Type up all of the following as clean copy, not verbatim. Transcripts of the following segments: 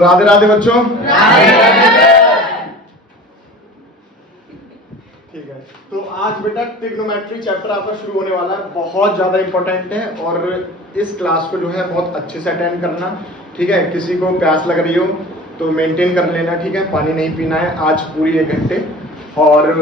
राधे राधे बच्चों। ठीक है, तो आज बेटा ट्रिग्नोमेट्री चैप्टर आपका शुरू होने वाला है। बहुत ज्यादा इंपॉर्टेंट है और इस क्लास को जो है बहुत अच्छे से अटेंड करना। ठीक है, किसी को प्यास लग रही हो तो मेंटेन कर लेना। ठीक है, पानी नहीं पीना है आज पूरी 1 घंटे, और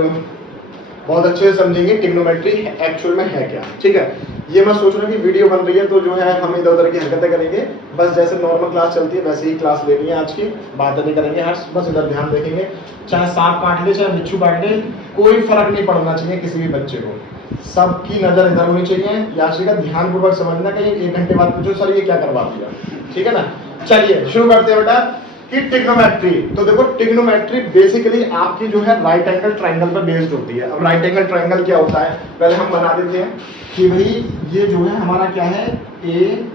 बहुत अच्छे से समझेंगे ट्रिग्नोमेट्री एक्चुअल में है क्या। ठीक है, ये मैं सोच रहा हूँ कि वीडियो बन रही है तो जो है हम इधर उधर की हरकतें करेंगे, बस जैसे नॉर्मल क्लास चलती है वैसे ही क्लास लेनी है। आज की बातें नहीं करेंगे, बस इधर ध्यान देखेंगे। चाहे सांप काट ले चाहे बिच्छू काट ले, कोई फर्क नहीं पड़ना चाहिए किसी भी बच्चे को। सबकी नजर इधर होनी चाहिए। यात्री का ध्यान पूर्वक समझना, कहीं 1 घंटे बाद पूछो सर ये क्या करवा दिया। ठीक है ना, चलिए शुरू करते हैं बेटा कि ट्रिग्नोमेट्री। तो देखो ट्रिग्नोमेट्री बेसिकली आपकी जो है राइट एंगल ट्रायंगल पर बेस्ड होती है। अब राइट एंगल ट्रायंगल क्या होता है पहले हम बना देते हैं कि भाई ये जो है हमारा क्या है, ए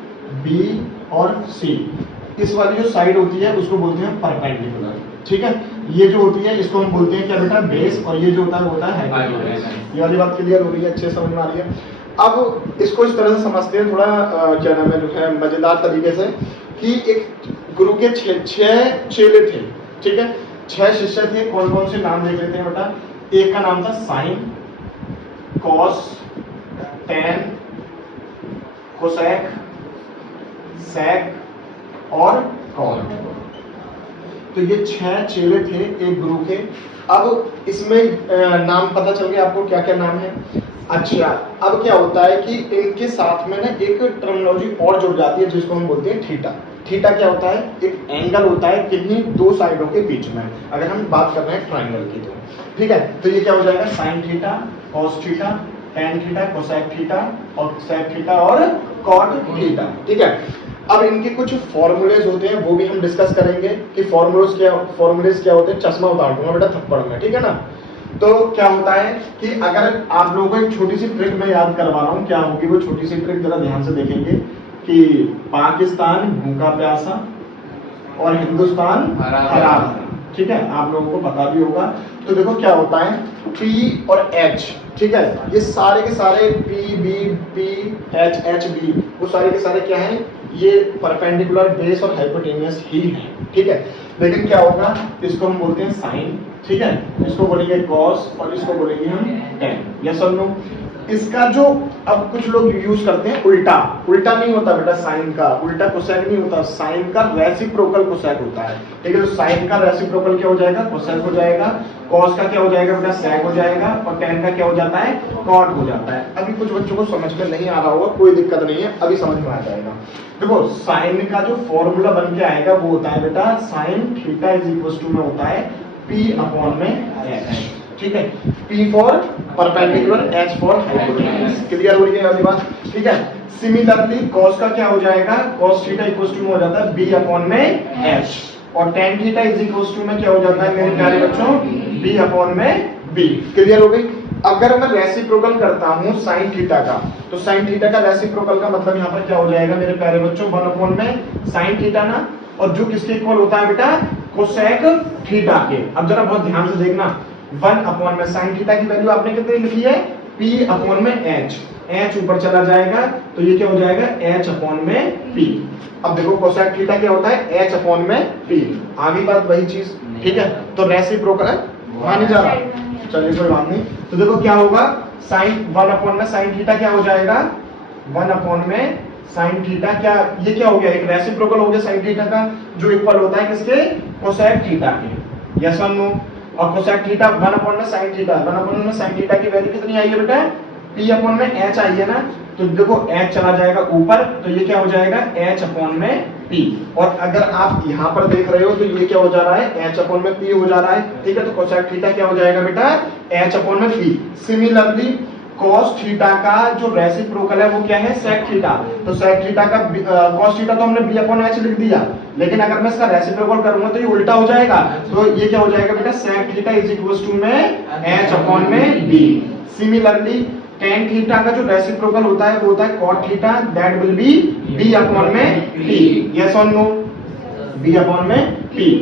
बी और सी। इस वाली जो साइड होती है उसको बोलते हैं परपेंडिकुलर। ठीक है, ये जो होती है इसको हम बोलते हैं क्या बेटा, बेस, और ये जो होता है वो होता है हाइपोटेन्यूज। ये वाली बात क्लियर हो रही है, अच्छे समझ में आ रही है। अब इसको इस तरह से समझते हैं थोड़ा क्या नाम है जो है मजेदार तरीके से, कि एक गुरु के 6 चेले थे। ठीक है, 6 शिष्य थे। कौन कौन से नाम देख लेते हैं बेटा। एक का नाम था साइन, कॉस, टैन, कोसेक, सेक और कॉट। तो ये 6 चेले थे एक गुरु के। अब इसमें नाम पता चल गया आपको क्या क्या नाम है। अच्छा, अब क्या होता है कि इनके साथ में ना एक टर्मिनोलॉजी और जुड़ जाती है जिसको हम बोलते हैं थीटा। थीटा क्या होता है, एक एंगल होता है किन्हीं 2 साइडों के बीच में, अगर हम बात कर रहे हैं ट्रायंगल की तो। ठीक है, तो ये क्या हो जाएगा, sine theta, cos theta, tan theta, cosec theta और सेक थीटा और कॉट थीटा। ठीक है, अब इनके कुछ फॉर्मूलेज होते हैं वो भी हम डिस्कस करेंगे कि फॉर्मूलेज क्या होते हैं। चश्मा उतार दूंगा बेटा थप्पड़ में, ठीक है ना। तो क्या होता है कि अगर आप लोगों को एक छोटी सी ट्रिक मैं याद करवा रहा हूँ, क्या होगी वो छोटी सी ट्रिक, जरा ध्यान से देखेंगे कि पाकिस्तान भूखा प्यासा और हिंदुस्तान हरा भरा। ठीक है, आप लोगों को पता भी होगा। तो देखो क्या होता है, P और H, ठीक है, ये सारे के सारे P B P H H B वो सारे के सारे क्या हैं, ये परपेंडिकुलर बेस और हाइपोटेन्यूज ही हैं। ठीक है, लेकिन क्या होगा, इसको हम बोलते हैं साइन, ठीक है, इसको बोलेंगे कॉस और इसको बोलेंगे हम टैन। यस और नो। इसका जो अब कुछ लोग यूज करते हैं उल्टा, उल्टा नहीं होता बेटा साइन का, उल्टा कोसेक नहीं होता, साइन का रेसिप्रोकल कोसेक होता है। ठीक है, तो साइन का रेसिप्रोकल क्या हो जाएगा, कोसेक हो जाएगा। कॉस का क्या हो जाएगा बेटा, सेक हो जाएगा। और टैन का क्या हो जाता है, कॉट हो जाता है। अभी कुछ बच्चों को समझ में नहीं आ रहा होगा, कोई दिक्कत नहीं है, अभी समझ में आ जाएगा। देखो साइन का जो फॉर्मूला बन के आएगा वो होता है बेटा sine theta is equal to में होता है P अपॉन में H। ठीक है, P for perpendicular, H for hypotenuse. Clear हो रही है वाली बात। ठीक है, सिमिलरली कॉस का क्या हो जाएगा, cos थीटा इक्वल टू में हो जाता है B अपॉन में H, और tan theta is equal to में क्या हो जाता है मेरे प्यारे बच्चों, B अपॉन में B। क्लियर हो गई। अगर मैं रेसिप्रोकल करता हूं साइन थीटा का, तो साइन थीटा का रेसिप्रोकल का मतलब यहाँ पर क्या हो जाएगा मेरे प्यारे बच्चों, 1 अपॉन में साइन थीटा ना, और जो किसके इक्वल होता है बेटा, कोसेक थीटा के। अब जरा बहुत ध्यान से देखना, 1 अपॉन में साइन थीटा की वैल्यू आपने कितनी लिखी है, P अपॉन में H, H ऊपर चला जाएगा तो ये क्या हो जाएगा, H अपॉन में P। अब देखो कोसेक थीटा क्या होता है, H अपॉन में P। आगे बात वही चीज। ठीक है, तो रेसिप्रोकल है, वहां नहीं जा रहा, चलिए कोई बात नहीं। तो देखो क्या होगा, साइन 1 अपॉन में साइन थीटा क्या हो जाएगा, 1 अपॉन में साइन थीटा, क्या ये क्या हो गया, एक रेसिप्रोकल हो गया साइन थीटा का जो इक्वल होता है किसके, कोसेक थीटा के। यस और नो। और कोसेक थीटा 1 अपॉन में साइन थीटा, 1 अपॉन में साइन थीटा की वैल्यू कितनी आई है बेटा, P अपॉन में H आई है ना, तो देखो H चला जाएगा ऊपर, तो ये क्या हो जाएगा, H अपॉन में P। और अगर आप यहाँ पर देख रहे हो तो ये क्या हो जा रहा है, H अपॉन में P हो जा रहा है। ठीक है, तो कोसेक थीटा क्या हो जाएगा बेटा, H अपॉन में P। सिमिलरली cos थीटा का जो रेसिप्रोकल है वो क्या है, sec थीटा। तो sec थीटा का cos थीटा तो हमने B अपॉन H लिख दिया, लेकिन अगर मैं इसका रेसिप्रोकल करूंगा तो ये उल्टा हो जाएगा। तो ये क्या हो जाएगा बेटा, sec theta is equal to में H अपॉन में B। सिमिलरली tan थीटा का जो रेसिप्रोकल होता है वो होता है cot theta, that will be B upon में P। यस और नो, B अपॉन में P।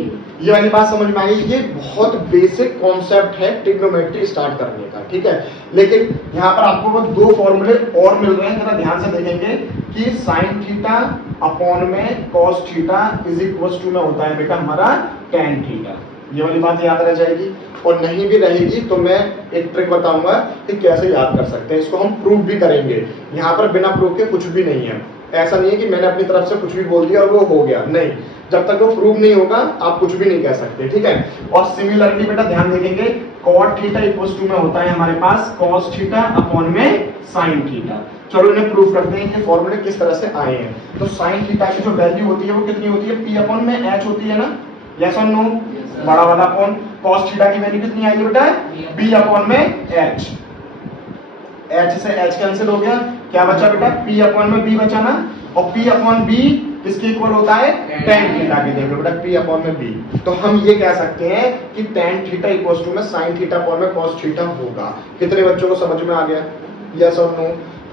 ये वाली बात समझ में आई। ये बहुत बेसिक कॉन्सेप्ट है ट्रिग्नोमेट्री स्टार्ट करने का। ठीक है, लेकिन यहाँ पर आपको वो 2 फॉर्मूले और मिल रहे हैं, जरा ध्यान से देखेंगे। कि साइन थीटा अपॉन में cos theta is equal to में होता है बेटा हमारा टेन थीटा। ये वाली बात याद रह जाएगी, और नहीं भी रहेगी तो मैं एक ट्रिक बताऊंगा कि कैसे याद कर सकते हैं। इसको हम प्रूव भी करेंगे। यहाँ पर बिना प्रूव के कुछ भी नहीं है। ऐसा नहीं है कि मैंने अपनी तरफ से कुछ भी बोल दिया और वो हो गया, नहीं, जब तक वो प्रूव नहीं होगा आप कुछ भी नहीं कह सकते, ठीक है। और सिमिलरली बेटा ध्यान देखेंगे, कॉट थीटा इक्वल टू में होता है हमारे पास कॉस थीटा अपॉन में साइन थीटा। चलो इन्हें प्रूव करते हैं कि फॉर्मूले किस तरह से आए हैं। तो साइन थीटा की जो वैल्यू होती है वो कितनी होती है, पी अपॉन में एच होती है ना, यस और नो, बड़ा वाला अपॉन। कॉस थीटा की वैल्यू कितनी आएगी बेटा, बी अपॉन में एच, एच से एच कैंसिल हो गया, क्या बचा बेटा, पी अपॉन में बी बचा ना, और पी अपॉन बी किसके इक्वल होता है, टेन थीटा के। देखो बेटा पी अपॉन में बी, तो हम ये कह सकते हैं कि टेन थीटा इक्वल टू में साइन थीटा अपॉन में कॉस थीटा होगा। कितने बच्चों को समझ में आ गया, यस और नो।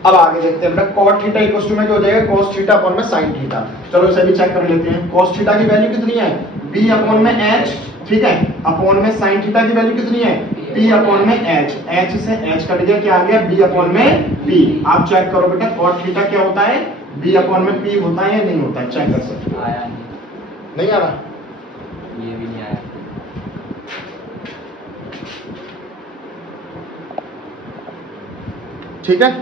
अब आगे देखते हैं बेटा, कॉट थीटा इक्वल टू में क्या हो जाएगा, कॉस थीटा अपॉन में साइन थीटा। चलो इसे भी चेक कर लेते हैं। कॉस थीटा की वैल्यू कितनी है, बी अपॉन में एच, ठीक है, अपॉन में साइन थीटा की वैल्यू कितनी है, पी अपॉन में एच, एच से एच कट गया, क्या आ गया, बी अपॉन में पी। आप चेक करो बेटा कॉट थीटा क्या होता है, बी अपॉन में पी होता है या नहीं होता है, चेक कर सकते हो। आया नहीं आ रहा, ये भी नहीं आया। ठीक है,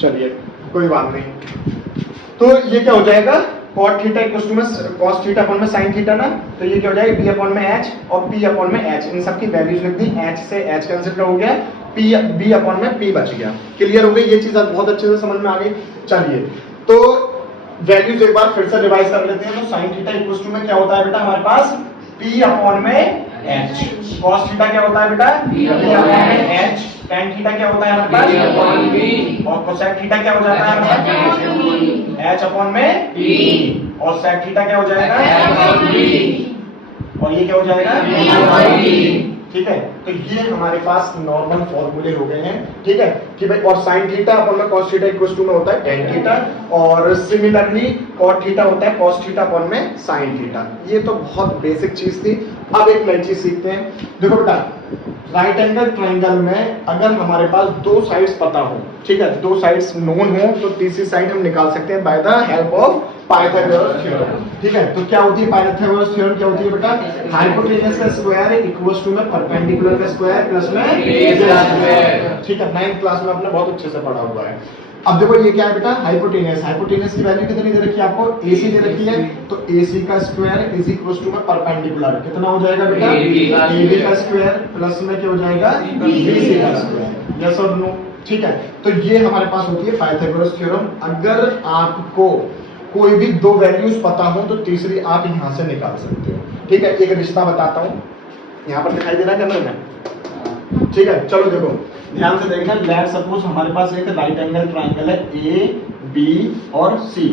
चलिए कोई बात नहीं। तो ये क्या हो जाएगा, cot थीटा इक्वल टू में cos थीटा अपॉन में sin थीटा ना, तो ये क्या हो जाएगा, b अपॉन में h और p अपॉन में h, इन सब की वैल्यूज लिख दी, h से h कैंसिल हो गया, p b अपॉन में p बच गया। क्लियर हो गई ये चीज, बहुत अच्छे से समझ में आ गई। चलिए तो वैल्यूज एक बार फिर से रिवाइज कर लेते हैं। तो sin थीटा इक्वल टू में क्या होता है बेटा हमारे पास, p अपॉन में h, cos थीटा क्या होता है बेटा, p अपॉन में h, tan थीटा क्या होता है हमारे पास, और cosec थीटा क्या हो जाता है हमारे पास, h अपॉन में p, और sec थीटा क्या हो जाएगा, और ये क्या हो जाएगा, ठीक है। तो ये हमारे पास नॉर्मल फॉर्मूले हो गए हैं, ठीक है, कि भाई और sin थीटा अपॉन में cos थीटा इक्वल टू में होता है tan थीटा, और सिमिलरली cot थीटा होता है cos थीटा अपॉन में sin थीटा। ये तो बहुत बेसिक चीज थी। अब एक नई चीज सीखते हैं। देखो बेटा, राइट एंगल ट्रायंगल में अगर हमारे पास दो साइड्स पता हो, ठीक है, दो साइड्स नोन हो, तो तीसरी साइड हम निकाल सकते हैं by the help of Pythagoras theorem, ठीक है। तो क्या होती है पाइथागोरस थ्योरम, क्या होती है बेटा, हाइपोटेनस का स्क्वायर इक्वल्स टू में परपेंडिकुलर का स्क्वायर प्लस में बेस का स्क्वायर, ठीक है, 9th क्लास में आपने बहुत अच्छे से पढ़ा हुआ है। अब देखो ये क्या है बेटा, हाइपोटेनस, हाइपोटेनस की वैल्यू कितनी दे रखी है आपको, AC दे रखी है, तो AC का स्क्वायर इज इक्वल्स टू में परपेंडिकुलर कितना हो जाएगा बेटा, AB का स्क्वायर प्लस में क्या हो जाएगा, BC का स्क्वायर, यस और नो, ठीक है। तो ये हमारे पास होती है पाइथागोरस थ्योरम। अगर आपको कोई भी दो वैल्यूज पता हो तो तीसरी आप यहां से निकाल सकते हो, ठीक है। एक रिश्ता बताता हूं, यहां पर दिखाई दे रहा है कैमरे में, ठीक है। चलो देखो ध्यान से देखना, लेट सपोज हमारे पास एक राइट एंगल ट्रायंगल है A, B और C।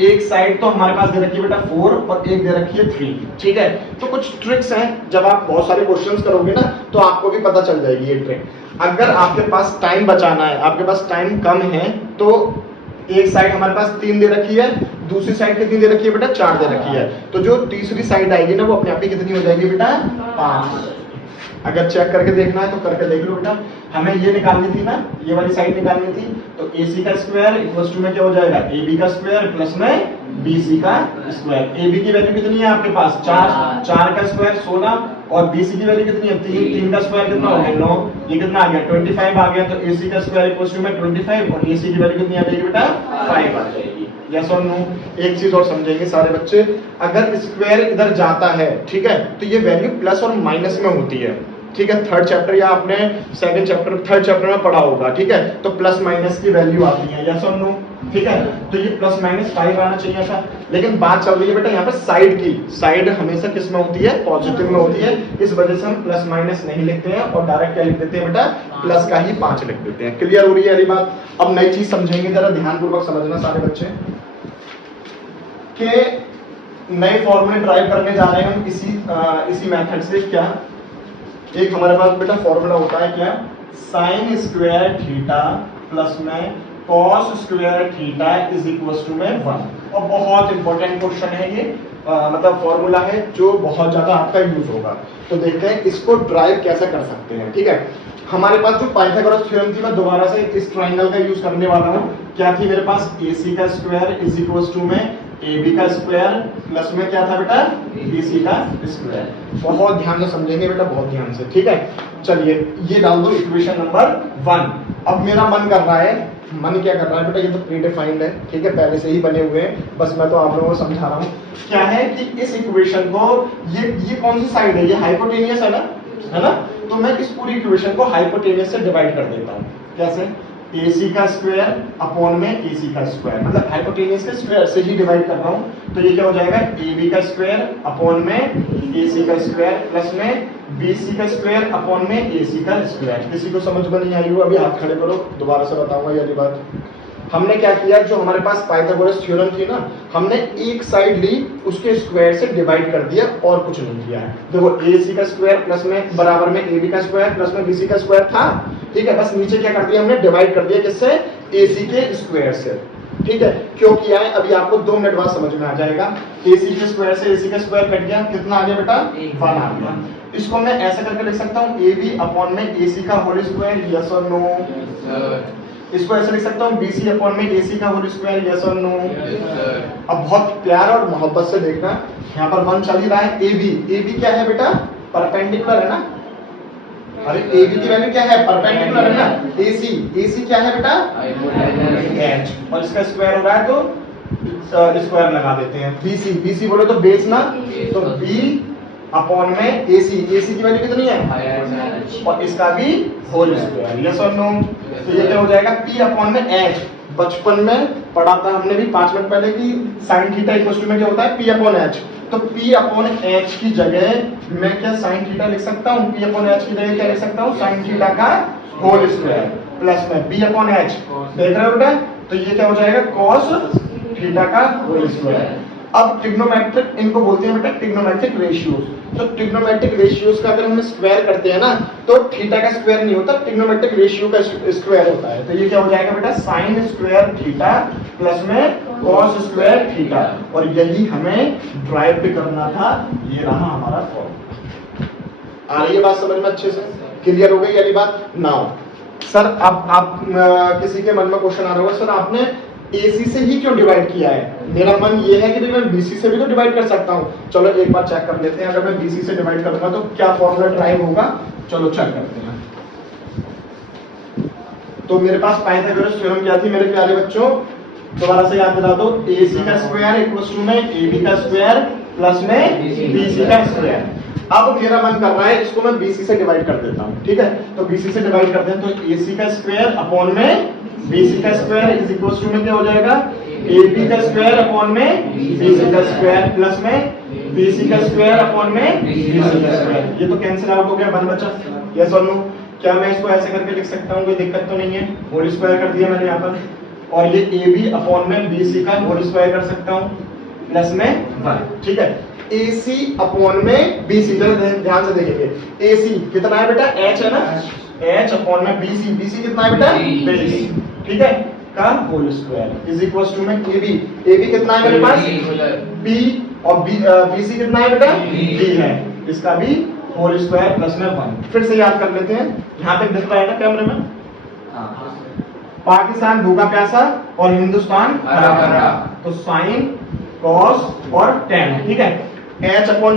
एक साइड तो हमारे पास दे रखी है बेटा 4 और एक दे रखी है 3, ठीक है। तो कुछ ट्रिक्स हैं, जब आप बहुत सारे क्वेश्चंस करोगे ना तो आपको भी पता चल जाएगी ये ट्रिक। अगर आपके पास टाइम बचाना है, आपके पास टाइम कम है, तो एक साइड हमारे पास 3 दे रखी है, दूसरी साइड कितनी दे रखी है बेटा, 4 दे रखी है, तो जो तीसरी साइड आएगी ना वो अपने आप ही कितनी हो जाएगी बेटा, 5। अगर चेक करके देखना है तो करके देख लो बेटा। हमें ये निकालनी थी ना, ये वाली साइड निकालनी थी, तो AC का स्क्वायर इक्वल्स टू में क्या हो जाएगा, AB का स्क्वायर प्लस में BC का स्क्वायर। AB की वैल्यू कितनी है आपके पास, 4, 4 का स्क्वायर 16, और BC की वैल्यू कितनी है, 3, 3 का स्क्वायर कितना हो गया 9, ये कितना आ गया 25 आ गया। तो AC का स्क्वायर इक्वल्स टू में 25 और AC की वैल्यू कितनी आ जाएगी बेटा, 5 आ जाएगी, यस और नो। एक चीज और समझेंगे सारे बच्चे, अगर स्क्वायर इधर जाता है, ठीक है, तो ये वैल्यू प्लस और माइनस में होती है, ठीक है। थर्ड चैप्टर या आपने सेकंड चैप्टर, थर्ड चैप्टर में पढ़ा होगा, ठीक है। तो प्लस माइनस की वैल्यू आती है, यस और नो, ठीक है। तो ये प्लस माइनस 5 आना चाहिए था, लेकिन बात चल रही है बेटा यहाँ पर साइड की। साइड हमेशा किस में होती है, पॉजिटिव में होती है, इस वजह से हम प्लस माइनस नहीं लिखते हैं और डायरेक्ट क्या लिख देते हैं बेटा, प्लस का ही 5 लिख देते हैं। क्लियर हो रही है ये बात। अब नई चीज समझेंगे, जरा ध्यानपूर्वक समझना सारे बच्चे, कि नए फॉर्मूले ड्राइव करने जा रहे हैं हम इसी मेथड से। क्या, एक हमारे पास बेटा फॉर्मूला होता है क्या, साइन स्क्वायर थीटा प्लस में cos square theta is equal to में 1। और बहुत इंपॉर्टेंट क्वेश्चन है ये, मतलब फॉर्मूला है जो बहुत ज्यादा आपका यूज होगा। तो देखते हैं इसको ड्राइव कैसे कर सकते हैं, ठीक है। हमारे पास जो पाइथागोरस थ्योरम थी, मैं दोबारा से इस ट्रायंगल का यूज करने वाला हूँ। क्या थी मेरे पास, AC का स्क्वायर इज इक्वल्स टू में AB का स्क्वायर प्लस में क्या था बेटा, BC का स्क्वायर। बहुत ध्यान से समझेंगे बेटा, बहुत ध्यान से, ठीक है। चलिए ये डाल दो इक्वेशन नंबर 1। अब मेरा मन कर रहा है, मन क्या कर रहा है बेटा, ये तो प्रीडिफाइंड है, ठीक है, पहले से ही बने हुए हैं, बस मैं तो आप लोगों को समझा रहा हूँ। क्या है कि इस इक्वेशन को, ये कौन सी साइड है, ये हाइपोटेनियस है ना, तो मैं इस पूरी इक्वेशन को हाइपोटेनियस से डिवाइड कर देता हूँ। कैसे, AC का स्क्वायर अपॉन में AC का स्क्वायर, मतलब हाइपोटेनियस के स्क्वायर से ही डिवाइड कर रहा हूँ। तो ये क्या हो जाएगा, AB का स्क्वायर अपॉन में AC का स्क्वायर प्लस में BC का स्क्वायर अपॉन में AC का स्क्वायर। किसी को समझ में नहीं आई हो, अभी हाथ खड़े करो, दोबारा से बताऊंगा ये बात। हमने क्या किया, जो हमारे पास पाइथागोरस थ्योरम थी ना, हमने एक साइड ली, उसके स्क्वायर से डिवाइड कर दिया और कुछ नहीं किया है। देखो AC का स्क्वायर प्लस में बराबर में AB का स्क्वायर प्लस में BC का स्क्वायर था, ठीक है, बस नीचे क्या कर दिया हमने, डिवाइड कर दिया किससे, AC के स्क्वायर से, ठीक है। क्यों किया है, अभी आपको 2 मिनट बाद समझ में आ जाएगा। AC के स्क्वायर से AC का स्क्वायर कट गया, कितना आ गया बेटा, 1 आ गया। इसको मैं ऐसा करके लिख सकता हूँ, AB अपॉन में AC का होल स्क्वायर, यस और नो। इसको ऐसे लिख सकता हूँ, BC अपॉन में AC का होल स्क्वायर, यस और नो। अब बहुत प्यार और मोहब्बत से देखना, यहाँ पर 1 चल ही रहा है। AB क्या है बेटा, परपेंडिकुलर है ना, अरे AB की वैल्यू क्या है, परपेंडिकुलर है ना। AC क्या है बेटा, H, और इसका स्क्वायर हो रहा है तो स्क्वायर लगा देते हैं। BC बोले तो बेस ना, तो B अपॉन में AC की वैल्यू कितनी है, और इसका भी होल स्क्वायर, यस और नो। तो ये क्या हो जाएगा, P अपॉन में H। बचपन में पढ़ा था हमने भी 5 मिनट पहले कि साइन थीटा इक्वल टू में क्या होता है, P अपॉन H। तो P अपॉन H की जगह मैं क्या साइन थीटा लिख सकता हूँ, P अपॉन H की जगह क्या लिख सकता हूँ, साइन थीटा का होल स्क्वायर प्लस में B अपॉन H। देख रहे हो बेटा, तो ये क्या हो जाएगा, cos थीटा का होल स्क्वायर। अब ट्रिग्नोमेट्रिक, इनको बोलते हैं बेटा ट्रिग्नोमेट्रिक रेशियोज। तो ट्रिग्नोमेट्रिक रेशियोज का अगर हम स्क्वायर करते हैं ना, तो थीटा का स्क्वायर नहीं होता, ट्रिग्नोमेट्रिक रेशियो का स्क्वायर होता है। तो ये क्या हो जाएगा बेटा, साइन स्क्वायर थीटा प्लस में कॉस स्क्वायर थीटा, और यही हमें ड्राइव करना था। ये रहा हमारा फॉर्मूला। आ रही है बात समझ में अच्छे से, क्लियर हो गई वाली बात। नाउ सर, अब आप किसी के मन में क्वेश्चन आ रहा होगा, सर आपने AC से ही क्यों डिवाइड किया है। मेरा मन ये है कि मैं BC से भी तो डिवाइड कर सकता हूँ। चलो एक बार चेक कर लेते हैं, अगर मैं BC से डिवाइड करूंगा तो क्या फॉर्मूला ड्राइव होगा, चलो चेक करते हैं। तो मेरे पास पाइथागोरस थ्योरम क्या थी मेरे प्यारे बच्चों, दोबारा से याद दिला दो, AC का स्क्वायर इक्वल्स टू में AB का स्क्वायर प्लस में BC का स्क्वायर। अब मेरा मन कर रहा है इसको मैं BC से डिवाइड कर देता हूँ, ठीक है। तो BC से डिवाइड करते हैं, तो AC का स्क्वायर अपॉन में BC का स्क्वायर इज इक्वल टू में क्या हो जाएगा, AB का स्क्वायर अपॉन में BC का स्क्वायर प्लस में BC का स्क्वायर अपॉन में BC का स्क्वायर। ये तो कैंसिल आउट हो गया, 1 बचा, यस और नो। क्या मैं इसको ऐसे करके लिख सकता हूँ, कोई दिक्कत तो नहीं है, होल स्क्वायर कर दिया मैंने यहाँ पर, और ये AB अपॉन में BC का होल स्क्वायर कर सकता हूँ प्लस में 1, ठीक है। AC अपॉन में BC, ध्यान से देखेंगे, AC कितना है बेटा, H है ना, H अपॉन में BC कितना है बेटा, बेस, ठीक है, का whole square is equal to में AB कितना है मेरे पास, B, और BC कितना है बेटा, B है, इसका भी होल स्क्वायर प्लस में 1। फिर से याद कर लेते हैं, यहाँ पे दिख रहा है ना कैमरे में, पाकिस्तान भूखा प्यासा और हिंदुस्तान हरा भरा, तो साइन कॉस और tan, ठीक है। H अपॉन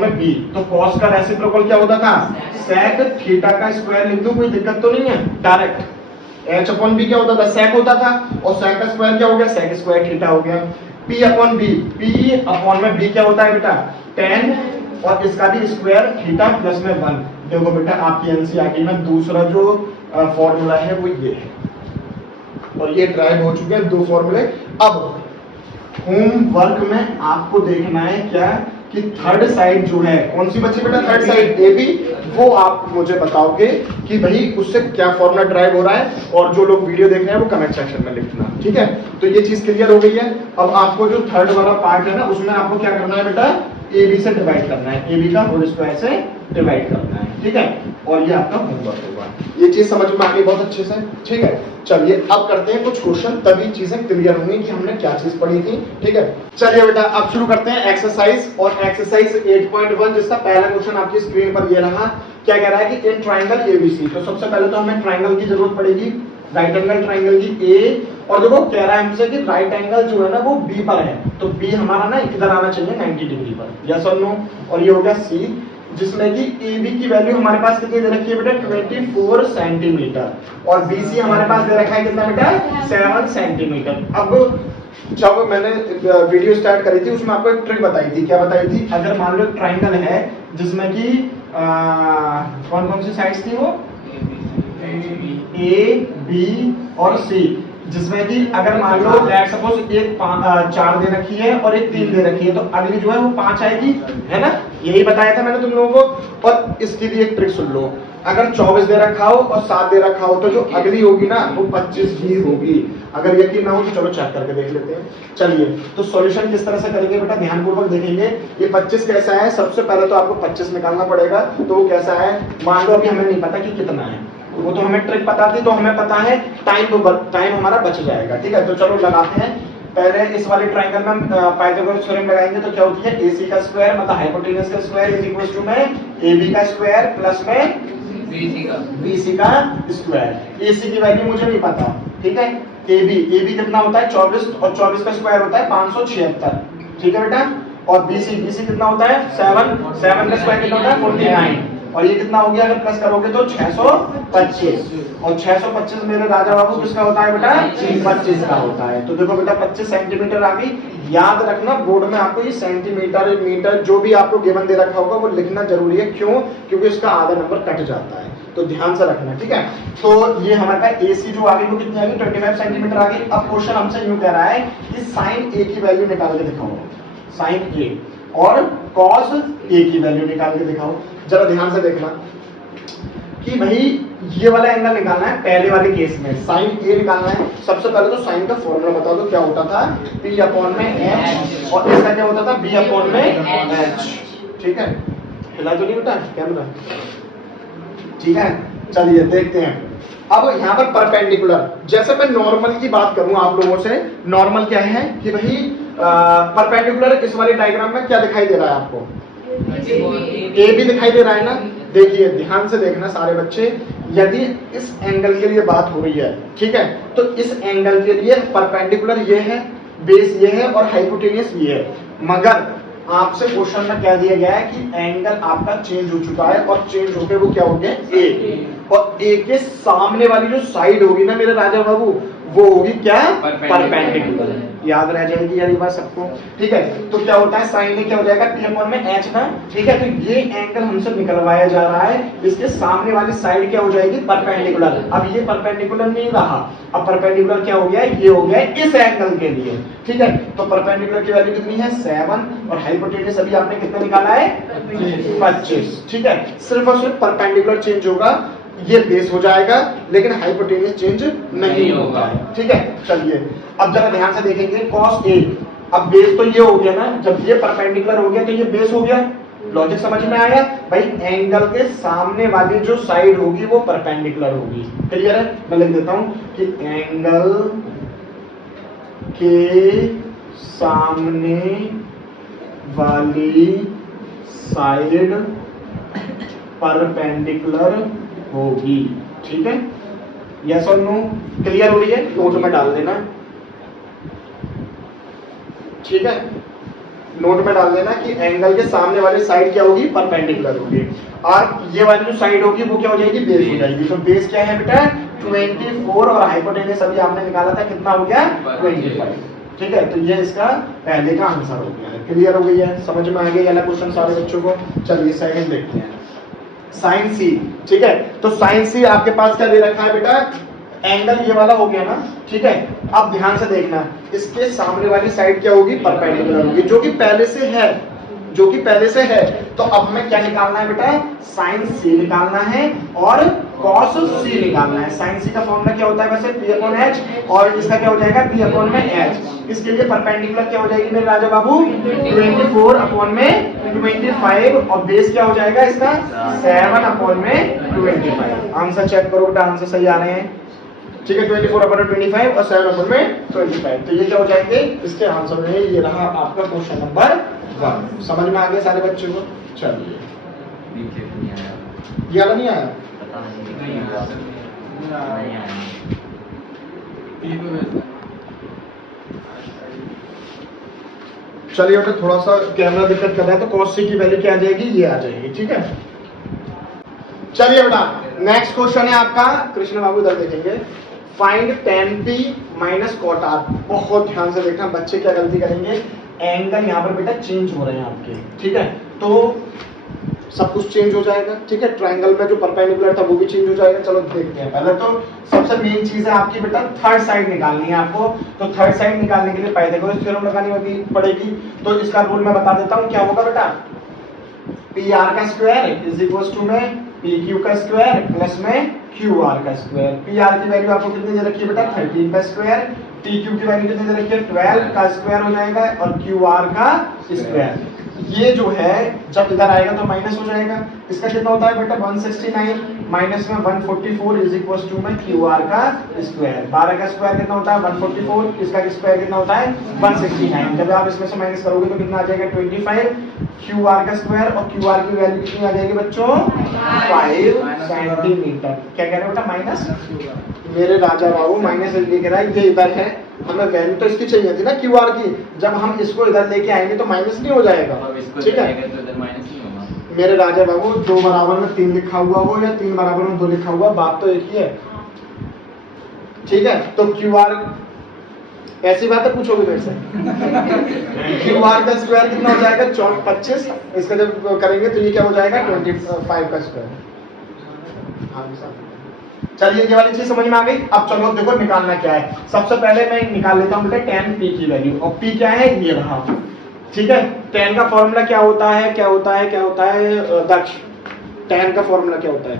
में B, तो cos का रेसिप्रोकल क्या होता था, sec थीटा का स्क्वायर लिख दूं, कोई दिक्कत तो नहीं है, डायरेक्ट। H अपॉन B क्या होता था, sec होता था, और sec का स्क्वायर क्या हो गया, sec स्क्वायर थीटा हो गया। P अपॉन में B क्या होता है बेटा, tan, और इसका भी स्क्वायर थीटा प्लस में 1। देखो बेटा आपकी एनसीईआरटी में दूसरा जो फॉर्मूला है वो ये है, और ये ड्राइव हो चुके हैं 2 फॉर्मूले। अब होमवर्क में आपको देखना है क्या, कि थर्ड साइड जो है, कौन सी बची बेटा, थर्ड साइड AB, वो आप मुझे बताओगे कि भाई उससे क्या फॉर्मूला ड्राइव हो रहा है, और जो लोग वीडियो देख रहे हैं वो कमेंट सेक्शन में लिखना, ठीक है। तो ये चीज क्लियर हो गई है। अब आपको जो थर्ड वाला पार्ट है ना, उसमें आपको क्या करना है बेटा, AB से डिवाइड करना है, AB का होल स्क्वायर से डिवाइड करना है, ठीक है, और ये आपका होमवर्क होगा। ये चीज समझ में आ गई बहुत अच्छे से, ठीक है। चलिए अब करते हैं कुछ क्वेश्चन, तभी चीजें क्लियर होंगी कि हमने क्या चीज पढ़ी थी, ठीक है। चलिए बेटा अब शुरू करते हैं एक्सरसाइज, और एक्सरसाइज 8.1 जिसका पहला क्वेश्चन आपकी स्क्रीन पर ये रहा क्या कह रहा है कि इन ट्राइंगल एबीसी, तो सबसे पहले तो हमें ट्राइंगल की जरूरत पड़ेगी, राइट एंगल ट्राइंगल की ए, और देखो कह रहा है हमसे कि राइट एंगल जो है ना वो बी पर है, तो बी हमारा ना इधर आना चाहिए 90 डिग्री पर, यस और नो। और ये हो गया सी, जिसमें कि ए बी की वैल्यू हमारे पास कितनी दे रखी है बेटा 24 सेंटीमीटर, और बी सी हमारे पास दे रखा है कितना बेटा 7 सेंटीमीटर। अब जब मैंने वीडियो स्टार्ट करी थी उसमें आपको एक ट्रिक बताई थी, क्या बताई थी, अगर मान लो एक ट्राइंगल है जिसमें कि कौन कौन सी साइड्स थी वो ए बी और सी, जिसमें कि अगर मान लो लेट्स सपोज एक 4 दे रखी है और एक 3 दे रखी है, तो अगली जो है वो 5 आएगी, है ना, यही बताया था मैंने तुम लोगों को। और इसकी भी एक ट्रिक सुन लो, अगर 24 दे रखा हो और 7 दे रखा हो तो जो अगली होगी ना वो 25 ही होगी। अगर यकीन ना हो तो चलो चेक करके देख लेते हैं। चलिए तो सॉल्यूशन किस तरह से करेंगे बेटा, ध्यानपूर्वक देखेंगे। ये 25 कैसा है, सबसे पहले तो आपको 25 निकालना पड़ेगा, तो वो कैसा है, मान लो अभी हमें नहीं पता कि कितना है, वो तो हमें ट्रिक पता थी, तो हमें पता है टाइम हमारा बच जाएगा, ठीक है। तो चलो लगाते हैं। पहले इस वाले ट्रायंगल में हम पाइथागोरस थ्योरम लगाएंगे, तो क्या होती है AC का स्क्वायर मतलब हाइपोटेनस का स्क्वायर इज इक्वल टू में AB का स्क्वायर प्लस में BC का स्क्वायर। AC की वैल्यू मुझे नहीं पता, ठीक है। AB कितना होता है 24, और 24 का स्क्वायर होता है 576, ठीक है बेटा। और BC कितना होता है 7 का स्क्वायर कितना होता है 49, और ये कितना हो गया अगर प्लस करोगे तो 625, और 625 मेरे राजा बाबू किसका होता है बेटा 25 का होता है। तो देखो बेटा 25 सेंटीमीटर आ गई। याद रखना बोर्ड में आपको ये सेंटीमीटर मीटर जो भी आपको गिवन दे रखा होगा वो लिखना जरूरी है, क्यों, क्योंकि इसका आधा नंबर कट जाता है, तो ध्यान से रखना, ठीक है। तो ये हमारे पास AC जो आ गई वो कितनी आ गई 25 सेंटीमीटर आ गई। अब क्वेश्चन हमसे यूं कह रहा है कि साइन A की वैल्यू निकाल के दिखाओ, साइन A और कॉस A की वैल्यू निकाल के दिखाओ। जरा ध्यान से देखना कि भाई ये वाला एंगल निकालना है, पहले वाले केस में साइन A निकालना है। सबसे पहले तो साइन का फॉर्मूला बता दो, क्या होता था P अपॉन में H, और इसका क्या होता था B अपॉन में H, ठीक है। हिला तो नहीं बेटा कैमरा, ठीक है। चलिए देखते हैं। अब यहाँ पर परपेंडिकुलर, जैसे मैं नॉर्मल की बात करूं आप लोगों से, नॉर्मल क्या है कि भाई परपेंडिकुलर इस वाले डायग्राम में क्या दिखाई दे रहा है आपको, A भी दिखाई दे रहा है ना। देखिए ध्यान से देखना सारे बच्चे, यदि इस एंगल के लिए बात हो रही है, ठीक है, तो इस एंगल के लिए परपेंडिकुलर ये है, बेस ये है और हाइपोटेनियस ये है। मगर आपसे क्वेश्चन में क्या दिया गया है कि एंगल आपका चेंज हो चुका है, और चेंज होकर वो क्या हो गया A, और A के सामने वाली जो साइड होगी ना मेरे राजा बाबू वो होगी क्या परपेंडिकुलर। याद रह जाएगी यार ये बात सबको, ठीक है। तो क्या होता है साइन क्या हो जाएगा P अपॉन में H ना, ठीक है। तो ये एंगल हमसे निकलवाया जा रहा है, इसके सामने वाली साइड क्या हो जाएगी परपेंडिकुलर। अब ये परपेंडिकुलर नहीं रहा, अब परपेंडिकुलर क्या हो गया, ये हो गया इस एंगल के लिए, ठीक है। तो परपेंडिकुलर की वैल्यू कितनी है 7, और हाइपोटेनस अभी आपने कितना निकाला है 25, ठीक है। सिर्फ और सिर्फ परपेंडिकुलर चेंज होगा, ये बेस हो जाएगा, लेकिन हाइपोटेनस चेंज नहीं होगा, ठीक है। चलिए अब जरा ध्यान से देखेंगे cos A, अब बेस तो ये हो गया ना, जब ये परपेंडिकुलर हो गया तो ये बेस हो गया, लॉजिक समझ में आया भाई। एंगल के सामने वाली जो साइड होगी वो परपेंडिकुलर होगी, क्लियर है। मैं लिख देता हूं कि एंगल के सामने वाली साइड परपेंडिकुलर होगी, ठीक है। यस और नो क्लियर हो रही है, नोट में डाल देना, ठीक है। नोट में डाल देना कि एंगल के सामने वाली साइड क्या होगी परपेंडिकुलर होगी, और ये वाली जो साइड होगी वो क्या हो जाएगी बेस हो जाएगी। तो बेस क्या है बेटा 24, और हाइपोटेनस अभी आपने निकाला था कितना हो गया 25, ठीक है। तो ये इसका पहले का आंसर हो गया है, क्लियर हो गई है, समझ में आ गया वाला क्वेश्चन सारे बच्चों को। चलिए सेकंड देखते हैं, साइन C, ठीक है। तो साइन C आपके पास क्या दे रखा है बेटा, एंगल ये वाला हो गया ना, ठीक है। अब ध्यान से देखना, इसके सामने वाली साइड क्या होगी परपेंडिकुलर होगी, जो कि पहले से है, जो कि पहले से है। तो अब हमें क्या निकालना है बेटा साइन C निकालना है और cos C निकालना है। साइन C का फॉर्मूला क्या होता है वैसे P अपॉन H, और इसका क्या हो जाएगा P अपॉन में H। इसके लिए परपेंडिकुलर क्या हो जाएगी मेरे राजा बाबू 24 अपॉन में 25, और बेस क्या हो जाएगा इसका 7 अपॉन में 25। आंसर चेक करो बेटा, आंसर सही आ रहे हैं, ठीक है। 24 अपॉन 25 और 7 अपॉन में 25, तो ये क्या हो जाएंगे इसके आंसर में। ये रहा आपका क्वेश्चन नंबर 1। समझ में आ गया सारे बच्चों को। चलिए नीचे नहीं आया। ये वाला नहीं आया? पता नहीं नहीं आया। नहीं आया। पी पे भेजना। चलिए बेटा थोड़ा सा कैमरा दिक्कत कर रहा है, तो cos c की वैल्यू क्या आ जाएगी, ये आ जाएगी, ठीक है। चलिए बेटा नेक्स्ट क्वेश्चन है आपका, कृष्ण बाबू इधर देखेंगे, find tan p minus cot r। बहुत ध्यान से देखना बच्चे क्या गलती करेंगे, एंगल यहाँ पर बेटा चेंज हो रहे हैं आपके, ठीक है, तो सब कुछ चेंज हो जाएगा, ठीक है। ट्रायंगल में जो परपेंडिकुलर था वो भी चेंज हो जाएगा। चलो देखते हैं। पहले तो सबसे मेन चीज है आपकी बेटा थर्ड साइड निकालनी है आपको। तो थर्ड साइड निकालने के लिए पाइथागोरस थ्योरम लगानी पड़ेगी। तो इसका रूल मैं बता देता हूँ, क्या होगा बेटा, पी आर का स्क्वायर इज इक्वल टू में पी क्यू का स्क्वायर प्लस में क्यू आर का स्क्वायर। पी आर की वैल्यू आपको कितनी दे रखी है बेटा, 13 का स्क्वायर। टी क्यू की वैल्यू कितनी दे रखी है, 12 का स्क्वायर हो जाएगा, और क्यू आर का स्क्वायर। ये जो है जब इधर आएगा तो माइनस हो जाएगा। इसका कितना होता है बेटा, 169 माइनस में 144 इज इक्वल टू में क्यू आर का स्क्वायर। 12 का स्क्वायर कितना होता है, 144, इसका स्क्वायर कितना होता है, 169। जब आप इसमें से माइनस करोगे तो कितना आ जाएगा, 25। क्यू आर का स्क्वायर, और क्यू आर की वैल्यू कितनी आ जाएगी बच्चों, 5 सेंटीमीटर। क्या कह रहे हो बेटा, माइनस, मेरे राजा बाबू माइनस लिख रहा है, ये इधर है, हमें वैल्यू तो इसकी चाहिए थी ना क्यू आर की। जब हम इसको इधर लेके आएंगे तो माइनस नहीं हो जाएगा, ठीक है। तो इधर माइनस नहीं होगा। मेरे राजा बाबू 2 बराबर में 3 लिखा हुआ हो या 3 बराबर में 2 लिखा हुआ, बात तो एक ही है, ठीक है। तो क्यू आर, ऐसी बात है, पूछोगे मेरे से। क्यू आर का स्क्वायर कितना हो जाएगा, 25। इसका जब करेंगे तो ये क्या हो जाएगा, 25 का स्क्वायर। चलिए ये वाली चीज समझ में आ गई। अब चलो देखो निकालना क्या है। सबसे पहले मैं निकाल लेता हूँ बेटा tan p की वैल्यू, और p क्या है, ये रहा, ठीक है। tan का फॉर्मूला क्या होता है, क्या होता है, क्या होता है दक्ष, tan का फॉर्मूला क्या होता है,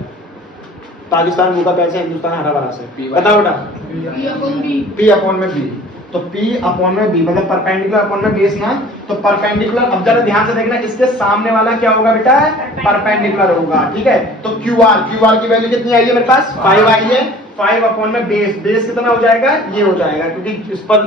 पाकिस्तान भूखा पैसे हिंदुस्तान हरा भरा से, बताओ बेटा। p अपॉन में b, तो p अपॉन में b मतलब परपेंडिकुलर अपॉन में बेस ना, तो परपेंडिकुलर। अब जरा ध्यान से देखना, इसके सामने वाला क्या होगा बेटा, परपेंडिकुलर होगा, ठीक है। तो क्यू आर की वैल्यू कितनी आई है मेरे पास, 5 आई है। 5 अपॉन में बेस, बेस कितना हो जाएगा, ये हो जाएगा, क्योंकि इस पर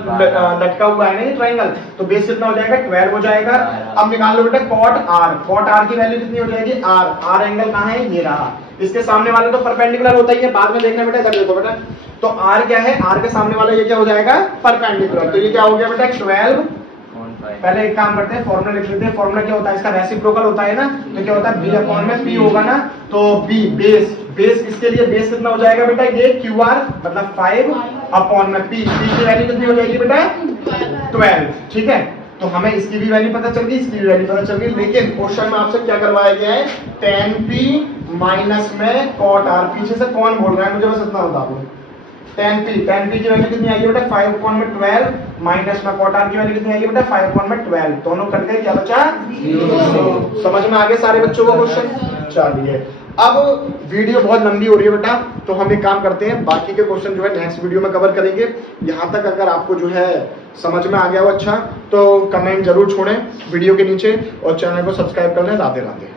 लटका हुआ है ना ये ट्रायंगल, तो बेस कितना हो जाएगा, 12 हो जाएगा। अब निकाल लो बेटा कॉट आर की वैल्यू कितनी हो जाएगी, आर एंगल कहाँ है, ये रहा। इसके सामने वाला तो परपेंडिकुलर होता ही है, बाद में देखना बेटा, इधर देखो बेटा। तो आर क्या है, आर के सामने वाला ये क्या हो जाएगा, परपेंडिकुलर। तो ये क्या हो गया बेटा, 12। पहले एक काम करते हैं, फॉर्मूला लिख लेते हैं। फॉर्मूला क्या होता है, इसका रेसिप्रोकल होता है ना, तो क्या होता है, b अपॉन में p होगा ना, तो b बेस इसके लिए बेस कितना हो जाएगा बेटा, ये क्यू आर मतलब 5 अपॉन में p की वैल्यू कितनी हो जाएगी बेटा, 12, ठीक है। तो हमें इसकी भी वैल्यू पता चल गई, इसकी भी वैल्यू पता चल गई, लेकिन क्वेश्चन में आपसे क्या करवाया गया है, tan p माइनस में cot r। पीछे से कौन बोल रहा है, मुझे बस इतना बता दो। tan p की वैल्यू कितनी आई है बेटा, 5 अपॉन में 12 माइनस में cot r की वैल्यू कितनी आई है बेटा, 5 अपॉन में 12, दोनों कट गए, क्या बचा, 0। समझ में आ गए सारे बच्चों को क्वेश्चन। चलिए अब वीडियो बहुत लंबी हो रही है बेटा, तो हम एक काम करते हैं, बाकी के क्वेश्चन जो है नेक्स्ट वीडियो में कवर करेंगे। यहाँ तक अगर आपको जो है समझ में आ गया हो अच्छा, तो कमेंट जरूर छोड़ें वीडियो के नीचे, और चैनल को सब्सक्राइब कर लें। राधे राधे।